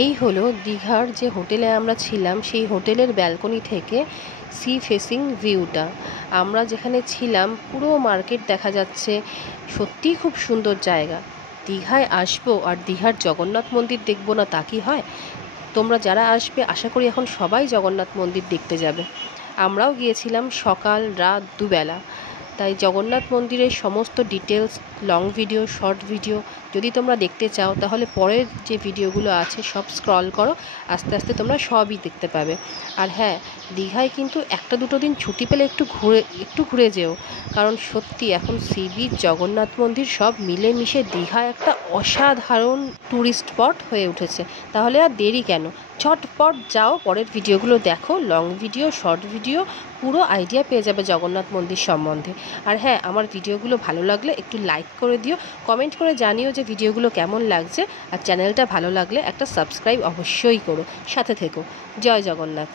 এই হলো দীঘার যে হোটেলে আমরা ছিলাম সেই হোটেলের ব্যালকনি থেকে সি ফেসিং ভিউটা। আমরা যেখানে ছিলাম পুরো মার্কেট দেখা যাচ্ছে, সত্যিই খুব সুন্দর জায়গা। দীঘায় আসবো আর দীঘার জগন্নাথ মন্দির দেখবো না তা কি হয়? তোমরা যারা আসবে আশা করি এখন সবাই জগন্নাথ মন্দির দেখতে যাবে। আমরাও গিয়েছিলাম সকাল রাত দুবেলা। তাই জগন্নাথ মন্দিরের সমস্ত details, long video, short video যদি তোমরা দেখতে চাও তাহলে পরের যে ভিডিওগুলো আছে সব স্ক্রল করো, আস্তে আস্তে তোমরা সবই দেখতে পাবে। আর হ্যাঁ, দীঘায় কিন্তু একটা দুটো দিন ছুটি পেলে একটু ঘুরে যেও, কারণ সত্যি এখন সি বিচ, জগন্নাথ মন্দির সব মিলেমিশে দীঘা একটা অসাধারণ ট্যুরিস্ট স্পট হয়ে উঠেছে। তাহলে আর দেরি কেন, ঝটপট যাও, পরের ভিডিওগুলো দেখো, লং ভিডিও, শর্ট ভিডিও, পুরো আইডিয়া পেয়ে যাবে জগন্নাথ মন্দির সম্বন্ধে। আর হ্যাঁ, আমার ভিডিওগুলো ভালো লাগলে একটু লাইক করে দিও, কমেন্ট করে জানিও যে ভিডিওগুলো কেমন লাগছে, আর চ্যানেলটা ভালো লাগলে একটা সাবস্ক্রাইব অবশ্যই করো, সাথে থেকো। জয় জগন্নাথ।